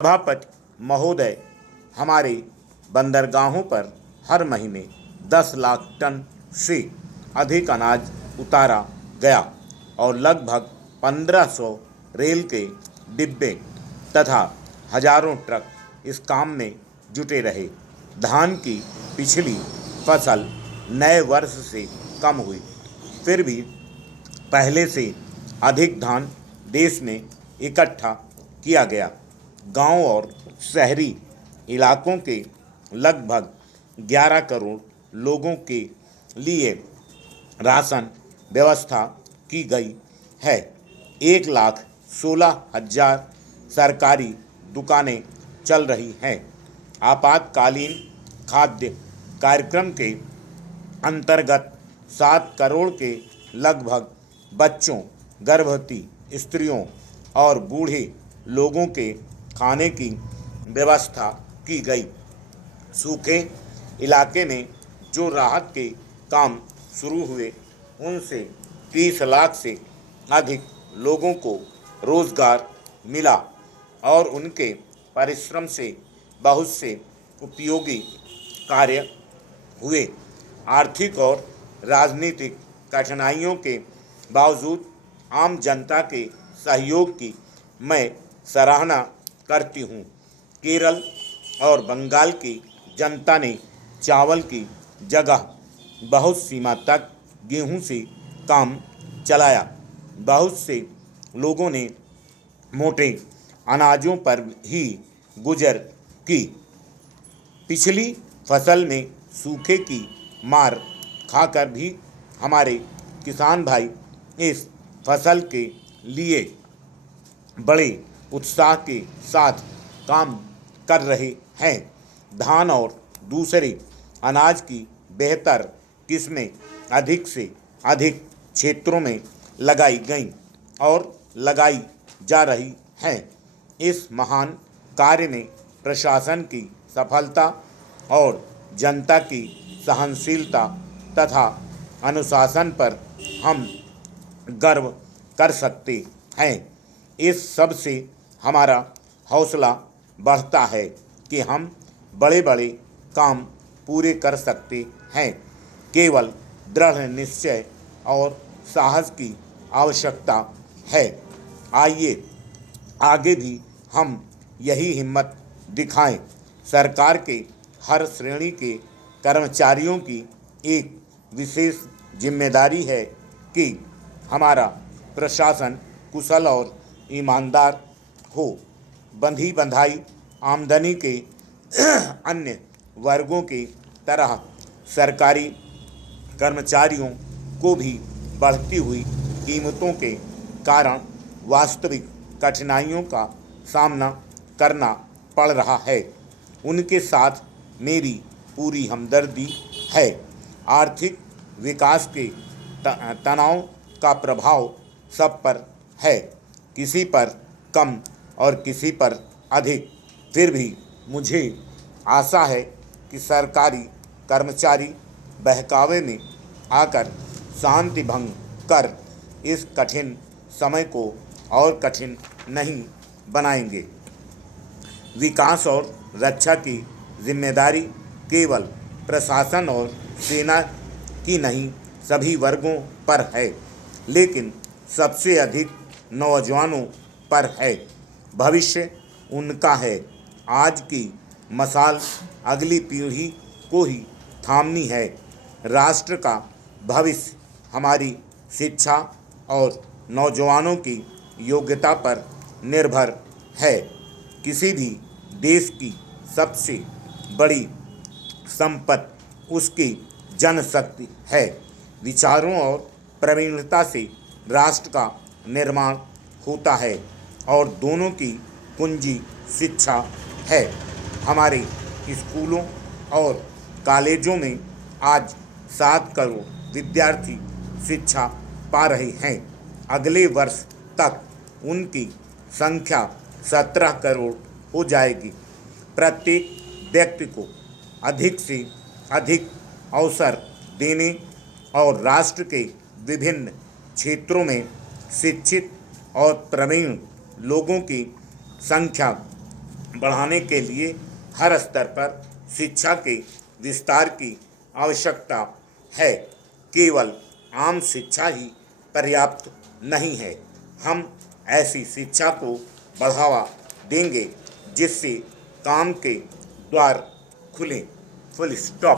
सभापति महोदय, हमारे बंदरगाहों पर हर महीने 10 लाख टन से अधिक अनाज उतारा गया और लगभग 1500 रेल के डिब्बे तथा हजारों ट्रक इस काम में जुटे रहे। धान की पिछली फसल नए वर्ष से कम हुई, फिर भी पहले से अधिक धान देश में इकट्ठा किया गया। गांव और शहरी इलाकों के लगभग 11 करोड़ लोगों के लिए राशन व्यवस्था की गई है। 1,16,000 सरकारी दुकानें चल रही हैं। आपातकालीन खाद्य कार्यक्रम के अंतर्गत 7 करोड़ के लगभग बच्चों, गर्भवती स्त्रियों और बूढ़े लोगों के खाने की व्यवस्था की गई। सूखे इलाके में जो राहत के काम शुरू हुए, उनसे 30 लाख से अधिक लोगों को रोजगार मिला और उनके परिश्रम से बहुत से उपयोगी कार्य हुए। आर्थिक और राजनीतिक कठिनाइयों के बावजूद आम जनता के सहयोग की मैं सराहना करती हूँ। केरल और बंगाल की जनता ने चावल की जगह बहुत सीमा तक गेहूं से काम चलाया। बहुत से लोगों ने मोटे अनाजों पर ही गुजर की। पिछली फसल में सूखे की मार खाकर भी हमारे किसान भाई इस फसल के लिए बड़े उत्साह के साथ काम कर रहे हैं। धान और दूसरे अनाज की बेहतर किस्में अधिक से अधिक क्षेत्रों में लगाई गईं और लगाई जा रही हैं। इस महान कार्य में प्रशासन की सफलता और जनता की सहनशीलता तथा अनुशासन पर हम गर्व कर सकते हैं। इस सब से हमारा हौसला बढ़ता है कि हम बड़े बड़े काम पूरे कर सकते हैं। केवल दृढ़ निश्चय और साहस की आवश्यकता है। आइए आगे भी हम यही हिम्मत दिखाएं। सरकार के हर श्रेणी के कर्मचारियों की एक विशेष जिम्मेदारी है कि हमारा प्रशासन कुशल और ईमानदार हो। बंधी बंधाई आमदनी के अन्य वर्गों की तरह सरकारी कर्मचारियों को भी बढ़ती हुई कीमतों के कारण वास्तविक कठिनाइयों का सामना करना पड़ रहा है। उनके साथ मेरी पूरी हमदर्दी है। आर्थिक विकास के तनाव का प्रभाव सब पर है, किसी पर कम और किसी पर अधिक। फिर भी मुझे आशा है कि सरकारी कर्मचारी बहकावे में आकर शांति भंग कर इस कठिन समय को और कठिन नहीं बनाएंगे। विकास और रक्षा की जिम्मेदारी केवल प्रशासन और सेना की नहीं, सभी वर्गों पर है, लेकिन सबसे अधिक नौजवानों पर है। भविष्य उनका है। आज की मशाल अगली पीढ़ी को ही थामनी है। राष्ट्र का भविष्य हमारी शिक्षा और नौजवानों की योग्यता पर निर्भर है। किसी भी देश की सबसे बड़ी संपत्ति उसकी जनशक्ति है। विचारों और प्रवीणता से राष्ट्र का निर्माण होता है और दोनों की कुंजी शिक्षा है। हमारे स्कूलों और कॉलेजों में आज 7 करोड़ विद्यार्थी शिक्षा पा रहे हैं। अगले वर्ष तक उनकी संख्या 17 करोड़ हो जाएगी। प्रत्येक व्यक्ति को अधिक से अधिक अवसर देने और राष्ट्र के विभिन्न क्षेत्रों में शिक्षित और प्रवीण लोगों की संख्या बढ़ाने के लिए हर स्तर पर शिक्षा के विस्तार की आवश्यकता है। केवल आम शिक्षा ही पर्याप्त नहीं है। हम ऐसी शिक्षा को बढ़ावा देंगे जिससे काम के द्वार खुलें। Full stop.